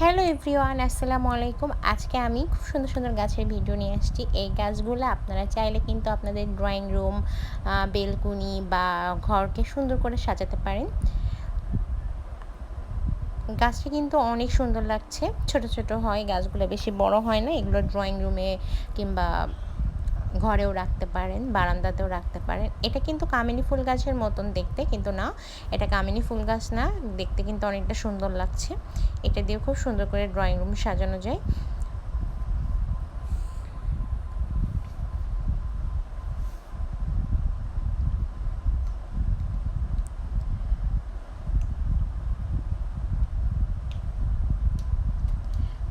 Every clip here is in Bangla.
হ্যালো এভরিওয়ান, আসসালামু আলাইকুম। আজকে আমি খুব সুন্দর সুন্দর গাছের ভিডিও নিয়ে আসছি। এই গাছগুলো আপনারা চাইলে কিন্তু আপনাদের ড্রয়িং রুম, বেলকনি বা ঘরকে সুন্দর করে সাজাতে পারেন। গাছটি কিন্তু অনেক সুন্দর লাগছে। ছোট ছোট হয় গাছগুলো, বেশি বড় হয় না। এগুলো ড্রয়িং রুমে কিংবা ঘরেও রাখতে পারেন, বারান্দাতেও রাখতে পারেন। এটা কিন্তু কামিনী ফুল গাছের মতন দেখতে, কিন্তু না, এটা কামিনী ফুল গাছ না। দেখতে কিন্তু অনেকটা সুন্দর লাগছে। এটা দিয়ে খুব সুন্দর করে ড্রয়িং রুম সাজানো যায়।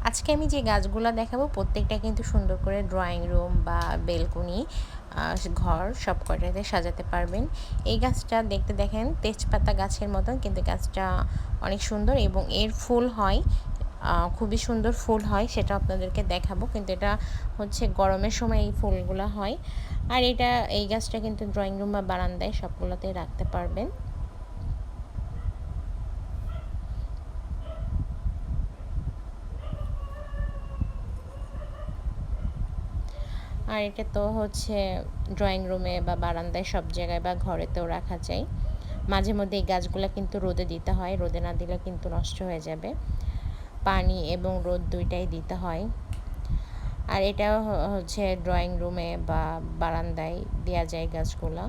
আজকে আমি যে গাছগুলো দেখাবো প্রত্যেকটা কিন্তু সুন্দর করে ড্রয়িং রুম বা বেলকনি, ঘর সব কটাতে সাজাতে পারবেন। এই গাছটা দেখতে দেখেন তেজপাতা গাছের মতন, কিন্তু গাছটা অনেক সুন্দর এবং এর ফুল হয়, খুবই সুন্দর ফুল হয়, সেটা আপনাদেরকে দেখাবো। কিন্তু এটা হচ্ছে গরমের সময় এই ফুলগুলো হয়। আর এই গাছটা কিন্তু ড্রয়িং রুম বা বারান্দায় সবগুলোতে রাখতে পারবেন। আর এটা তো হচ্ছে ড্রয়িং রুমে বা বারান্দায় সব জায়গায় বা ঘরেতেও রাখা যায়। মাঝে মধ্যে এই গাছগুলো কিন্তু রোদে দিতে হয়, রোদে না দিলে কিন্তু নষ্ট হয়ে যাবে। পানি এবং রোদ দুইটাই দিতে হয়। আর এটা হচ্ছে ড্রয়িং রুমে বা বারান্দায় দেওয়া যায় গাছগুলো।